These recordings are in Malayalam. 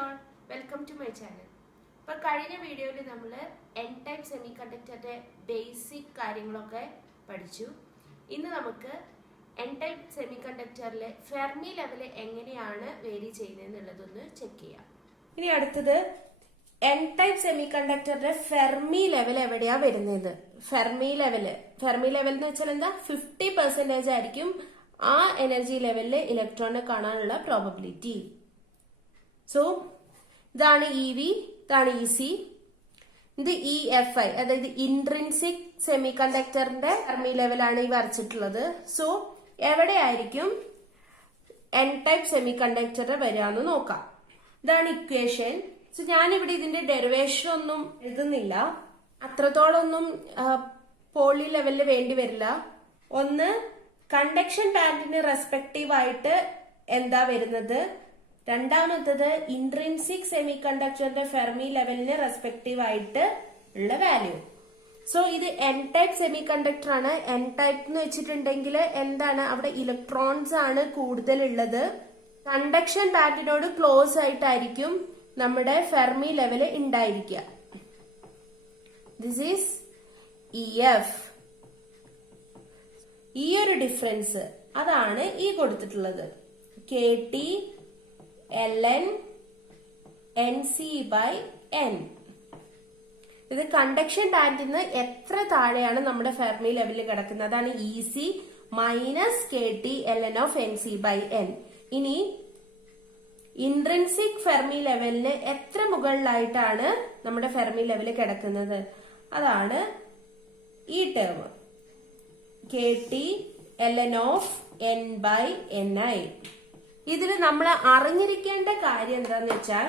All, welcome to my channel. ഇപ്പോൾ കഴിഞ്ഞ വീഡിയോയിൽ നമ്മൾ എൻ ടൈപ്പ് സെമി കണ്ടക്ടറിന്റെ ബേസിക് കാര്യങ്ങളൊക്കെ പഠിച്ചു. ഇന്ന് നമുക്ക് എൻ ടൈപ്പ് സെമി കണ്ടക്ടറിലെ ഫെർമി ലെവൽ എങ്ങനെയാണ് വേരി ചെയ്യുന്നതെന്നുള്ളതൊന്ന് ചെക്ക് ചെയ്യാം. ഇനി അടുത്തത് എൻ ടൈപ്പ് സെമി കണ്ടക്ടറിന്റെ ഫെർമി ലെവൽ എവിടെയാ വരുന്നത്? ഫെർമി ലെവൽ എന്ന് വെച്ചാൽ എന്താ? 50% ആയിരിക്കും ആ എനർജി ലെവലില് ഇലക്ട്രോണിനെ കാണാനുള്ള പ്രോബബിലിറ്റി. സോ ഇതാണ് ഇ വി, ഇതാണ് ഇ സി, ഇത് ഇ എഫ് ഐ, അതായത് ഇൻട്രിൻസിക് സെമി കണ്ടക്ടറിന്റെ ഫെർമി ലെവലാണ് ഈ വരച്ചിട്ടുള്ളത്. സോ എവിടെയായിരിക്കും എൻ ടൈപ്പ് സെമി കണ്ടക്ടർ വരികയെന്ന് നോക്കാം. ഇതാണ് ഇക്വേഷൻ. സോ ഞാനിവിടെ ഇതിന്റെ ഡെറിവേഷൻ ഒന്നും എഴുതുന്നില്ല, അത്രത്തോളം ഒന്നും പോളി ലെവലിൽ വേണ്ടി വരില്ല. ഒന്ന്, കണ്ടക്ഷൻ ബാൻഡിന് റെസ്പെക്റ്റീവ് ആയിട്ട് എന്താ വരുന്നത്. രണ്ടാമത്തത് ഇൻട്രിൻസിക് സെമി കണ്ടക്ടറിന്റെ ഫെർമി ലെവലിന് റെസ്പെക്റ്റീവ് ആയിട്ട് ഉള്ള വാല്യൂ. സോ ഇത് എൻ ടൈപ്പ് സെമി കണ്ടക്ടർ ആണ്. എൻ ടൈപ്പ് എന്ന് വെച്ചിട്ടുണ്ടെങ്കിൽ എന്താണ്? അവിടെ ഇലക്ട്രോൺസ് ആണ് കൂടുതൽ ഉള്ളത്. കണ്ടക്ഷൻ ബാൻഡിനോട് ക്ലോസ് ആയിട്ടായിരിക്കും നമ്മുടെ ഫെർമി ലെവല് ഉണ്ടായിരിക്കുക. This is E F. ഈ ഒരു ഡിഫറൻസ് അതാണ് ഈ കൊടുത്തിട്ടുള്ളത്. K T ln nc by n. ഇത് കണ്ടക്ഷൻ ബാൻഡിൽ നിന്ന് എത്ര താഴെയാണ് നമ്മുടെ ഫെർമി ലെവലിൽ കിടക്കുന്നത്, അതാണ് E C minus K T ln of N C by N. ഇനി ഇൻട്രിൻസിക് ഫെർമി ലെവലിന് എത്ര മുകളിലായിട്ടാണ് നമ്മുടെ ഫെർമി ലെവൽ കിടക്കുന്നത്, അതാണ് ഈ term K T ln of N by N I. ഇതിൽ നമ്മൾ അറിഞ്ഞിരിക്കേണ്ട കാര്യം എന്താന്ന് വെച്ചാൽ,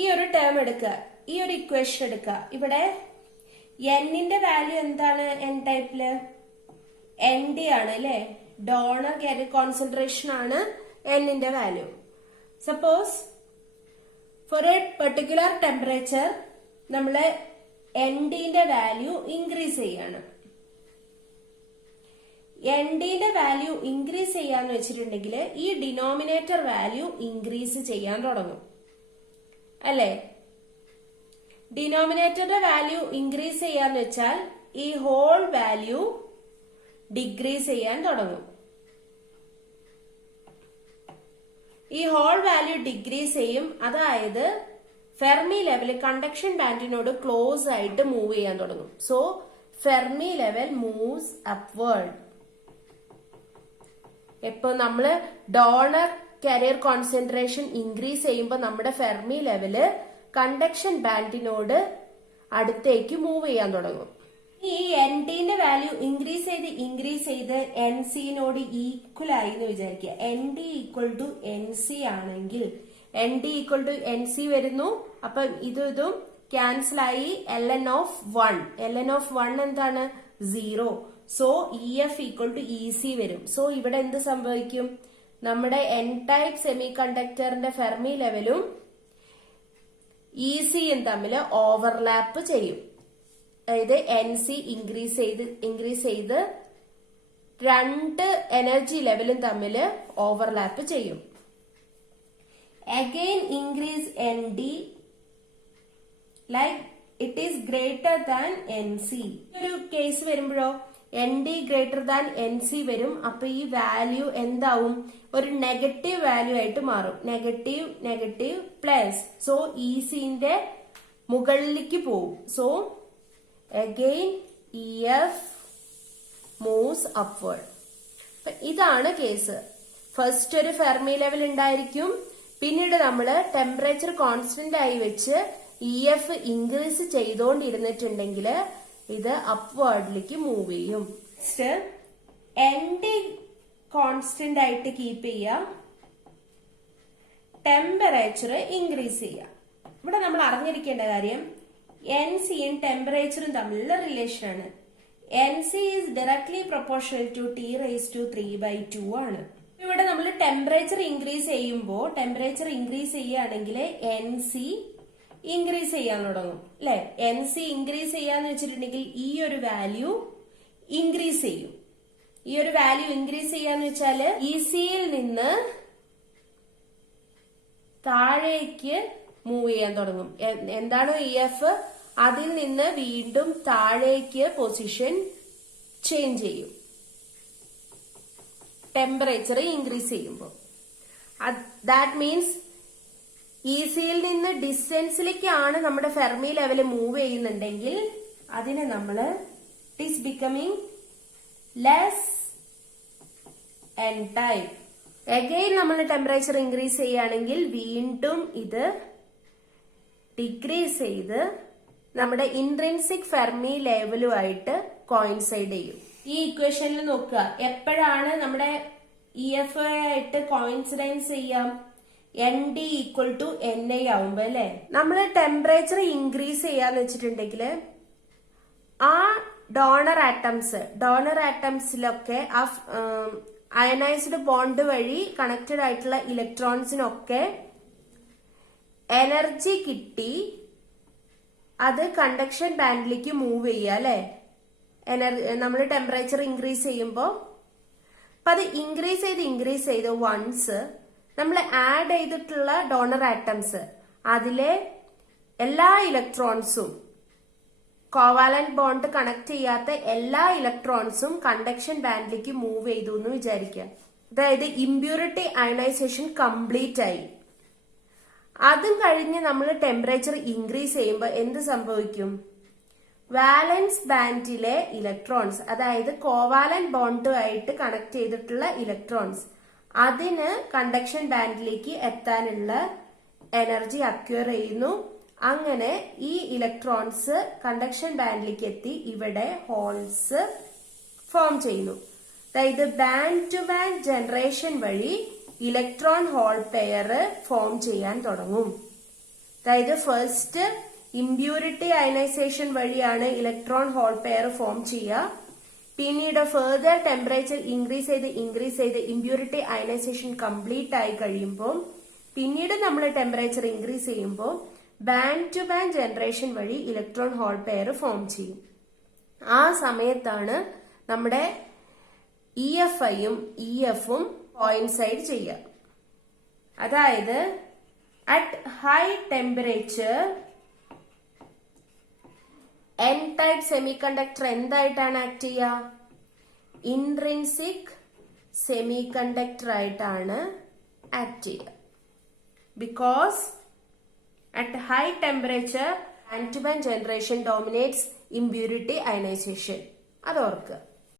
ഈ ഒരു ടേം എടുക്കുക, ഈ ഒരു ഇക്വേഷൻ എടുക്കുക. ഇവിടെ എന്നിന്റെ വാല്യൂ എന്താണ്? എൻ ടൈപ്പില് എൻ ഡി ആണ് അല്ലെ, ഡോണർ കാരിയർ കോൺസെൻട്രേഷൻ ആണ് എന്നിന്റെ value. Suppose for a particular temperature നമ്മള് എൻ ഡിന്റെ വാല്യൂ ഇൻക്രീസ് ചെയ്യാണ്. എൻ ഡിന്റെ വാല്യൂ ഇൻക്രീസ് ചെയ്യാന്ന് വെച്ചിട്ടുണ്ടെങ്കിൽ ഈ ഡിനോമിനേറ്റർ വാല്യൂ ഇൻക്രീസ് ചെയ്യാൻ തുടങ്ങും അല്ലെ. ഡിനോമിനേറ്ററുടെ വാല്യൂ ഇൻക്രീസ് ചെയ്യാന്ന് വെച്ചാൽ ഈ ഹോൾ വാല്യൂ ഡിക്രീസ് ചെയ്യാൻ തുടങ്ങും. ഈ ഹോൾ വാല്യൂ ഡിക്രീസ് ചെയ്യും, അതായത് ഫെർമി ലെവൽ കണ്ടക്ഷൻ ബാൻഡിനോട് ക്ലോസ് ആയിട്ട് മൂവ് ചെയ്യാൻ തുടങ്ങും. So Fermi level moves upward. ഇപ്പൊ നമ്മള് ഡോണർ കാരിയർ കോൺസെൻട്രേഷൻ ഇൻക്രീസ് ചെയ്യുമ്പോൾ നമ്മുടെ ഫെർമി ലെവല് കണ്ടക്ഷൻ ബാൻഡിനോട് അടുത്തേക്ക് മൂവ് ചെയ്യാൻ തുടങ്ങും. ഈ എൻ ഡിന്റെ വാല്യൂ ഇൻക്രീസ് ചെയ്ത് എൻ സിനോട് ഈക്വൽ ആയി എന്ന് വിചാരിക്കുക. N D equal to N C ആണെങ്കിൽ N D equal to N C വരുന്നു. അപ്പൊ ഇതും ക്യാൻസൽ ആയി. ln ഓഫ് 1 എന്താണ്? 0. So E F equal to E C വരും. സോ ഇവിടെ എന്ത് സംഭവിക്കും? നമ്മുടെ എൻ ടൈപ്പ് സെമി കണ്ടക്ടറിന്റെ ഫെർമി ലെവലും ഇ സിയും തമ്മിൽ ഓവർലാപ്പ് ചെയ്യും. അതായത് എൻ സി ഇൻക്രീസ് ചെയ്ത് രണ്ട് എനർജി ലെവലും തമ്മിൽ ഓവർലാപ്പ് ചെയ്യും. Again increase N D like it is greater than N C. ഒരു കേസ് വരുമ്പോഴോ N D greater than N C വരും. അപ്പൊ ഈ വാല്യൂ എന്താവും? ഒരു നെഗറ്റീവ് വാല്യൂ ആയിട്ട് മാറും. Negative plus. സോ ഇ സിന്റെ മുകളിലേക്ക് പോവും. So again E F moves upward. ഇതാണ് കേസ്. ഫസ്റ്റ് ഒരു ഫെർമി ലെവൽ ഉണ്ടായിരിക്കും, പിന്നീട് നമ്മള് ടെമ്പറേച്ചർ കോൺസ്റ്റന്റ് ആയി വെച്ച് ഇ എഫ് ഇൻക്രീസ് ചെയ്തോണ്ടിരുന്നിട്ടുണ്ടെങ്കിൽ ഇത് അപ്വേർഡിലേക്ക് മൂവ് ചെയ്യും. നെക്സ്റ്റ് എൻ ഡി കോൺസ്റ്റന്റ് ആയിട്ട് കീപ്പ് ചെയ്യാം, ടെമ്പറേച്ചർ ഇൻക്രീസ് ചെയ്യാം. ഇവിടെ നമ്മൾ അറിഞ്ഞിരിക്കേണ്ട കാര്യം എൻ സിയും ടെമ്പറേച്ചറും തമ്മിലുള്ള റിലേഷൻ ആണ്. N C is directly proportional to T raise to 3/2 ആണ്. ഇവിടെ നമ്മൾ ടെമ്പറേച്ചർ ഇൻക്രീസ് ചെയ്യുകയാണെങ്കിൽ എൻ സി ഇൻക്രീസ് ചെയ്യാൻ തുടങ്ങും അല്ലെ. എൻ സി ഇൻക്രീസ് ചെയ്യാന്ന് വെച്ചിട്ടുണ്ടെങ്കിൽ ഈ ഒരു വാല്യൂ ഇൻക്രീസ് ചെയ്യും. ഈ ഒരു വാല്യൂ ഇൻക്രീസ് ചെയ്യാന്ന് വെച്ചാല് ഇ സിയിൽ നിന്ന് താഴേക്ക് മൂവ് ചെയ്യാൻ തുടങ്ങും. എന്താണോ EF അതിൽ നിന്ന് വീണ്ടും താഴേക്ക് പൊസിഷൻ ചേഞ്ച് ചെയ്യും ടെമ്പറേച്ചർ ഇൻക്രീസ് ചെയ്യുമ്പോൾ. ദാറ്റ് മീൻസ് ECയിൽ നിന്ന് ഡിസ്റ്റൻസിലേക്കാണ് നമ്മുടെ ഫെർമി ലെവൽ മൂവ് ചെയ്യുന്നുണ്ടെങ്കിൽ അതിനെ നമ്മള് it is becoming less n type. Again നമ്മൾ ടെമ്പറേച്ചർ ഇൻക്രീസ് ചെയ്യുകയാണെങ്കിൽ വീണ്ടും ഇത് ഡിക്രീസ് ചെയ്ത് നമ്മുടെ ഇൻട്രിൻസിക് ഫെർമി ലെവലുമായിട്ട് കോയിൻസൈഡ് ചെയ്യും. ഈ ഇക്വേഷനിൽ നോക്കുക, എപ്പോഴാണ് നമ്മുടെ EF ആയിട്ട് കോയിൻസിഡൻസ് ചെയ്യാം? ND ഈക്വൽ ടു NI ആവുമ്പോ അല്ലെ. നമ്മൾ ടെമ്പറേച്ചർ ഇൻക്രീസ് ചെയ്യാന്ന് വെച്ചിട്ടുണ്ടെങ്കിൽ ആ ഡോണർ ആറ്റംസിലൊക്കെ ആ അയനൈസ്ഡ് ബോണ്ട് വഴി കണക്റ്റഡ് ആയിട്ടുള്ള ഇലക്ട്രോൺസിനൊക്കെ എനർജി കിട്ടി അത് കണ്ടക്ഷൻ ബാൻഡിലേക്ക് മൂവ് ചെയ്യുക അല്ലെ. നമ്മൾ ടെമ്പറേച്ചർ ഇൻക്രീസ് ചെയ്യുമ്പോൾ അപ്പൊ അത് ഇൻക്രീസ് ചെയ്ത് വൺസ് നമ്മൾ ആഡ് ചെയ്തിട്ടുള്ള ഡോണർ ആറ്റംസ് അതിലെ എല്ലാ ഇലക്ട്രോൺസും കോവാലന്റ് ബോണ്ട് കണക്ട് ചെയ്യാത്ത എല്ലാ ഇലക്ട്രോൺസും കണ്ടക്ഷൻ ബാൻഡിലേക്ക് മൂവ് ചെയ്തു എന്ന് വിചാരിക്കുക. അതായത് ഇമ്പ്യൂരിറ്റി അയണൈസേഷൻ കംപ്ലീറ്റ് ആയി. അതും കഴിഞ്ഞ് നമ്മൾ ടെമ്പറേച്ചർ ഇൻക്രീസ് ചെയ്യുമ്പോൾ എന്ത് സംഭവിക്കും? വാലൻസ് ബാൻഡിലെ ഇലക്ട്രോൺസ്, അതായത് കോവാലന്റ് ബോണ്ടുമായിട്ട് കണക്ട് ചെയ്തിട്ടുള്ള ഇലക്ട്രോൺസ്, അതിന് കണ്ടക്ഷൻ ബാൻഡിലേക്ക് എത്താനുള്ള എനർജി അക്വയർ ചെയ്യുന്നു. അങ്ങനെ ഈ ഇലക്ട്രോൺസ് കണ്ടക്ഷൻ ബാൻഡിലേക്ക് എത്തി ഇവിടെ ഹോൾസ് ഫോം ചെയ്യുന്നു. അതായത് ബാൻഡ് ടു ബാൻഡ് ജനറേഷൻ വഴി ഇലക്ട്രോൺ ഹോൾ പെയർ ഫോം ചെയ്യാൻ തുടങ്ങും. അതായത് ഫസ്റ്റ് ഇമ്പ്യൂരിറ്റി അയനൈസേഷൻ വഴിയാണ് ഇലക്ട്രോൺ ഹോൾ പെയർ ഫോം ചെയ്യുക. പിന്നീട് ഫെർദർ ടെമ്പറേച്ചർ ഇൻക്രീസ് ചെയ്ത് ഇമ്പ്യൂരിറ്റി അയനൈസേഷൻ കംപ്ലീറ്റ് ആയി കഴിയുമ്പോൾ പിന്നീട് നമ്മൾ ടെമ്പറേച്ചർ ഇൻക്രീസ് ചെയ്യുമ്പോൾ ബാൻഡ് ടു ബാൻഡ് ജനറേഷൻ വഴി ഇലക്ട്രോൺ ഹോൾ പെയർ ഫോം ചെയ്യും. ആ സമയത്താണ് നമ്മുടെ EFIയും EFഉം കോയിൻസൈഡ് ചെയ്യുക. അതായത് at high temperature N type semiconductor എന്തായിട്ടാണ് ആക്ട് ചെയ്യുക? ഇൻട്രിൻസിക് സെമി കണ്ടക്ടർ ആയിട്ടാണ് ആക്ട് ചെയ്യുക. Because at high temperature, band to band generation dominates impurity ionization. അത് ഓർക്കുക.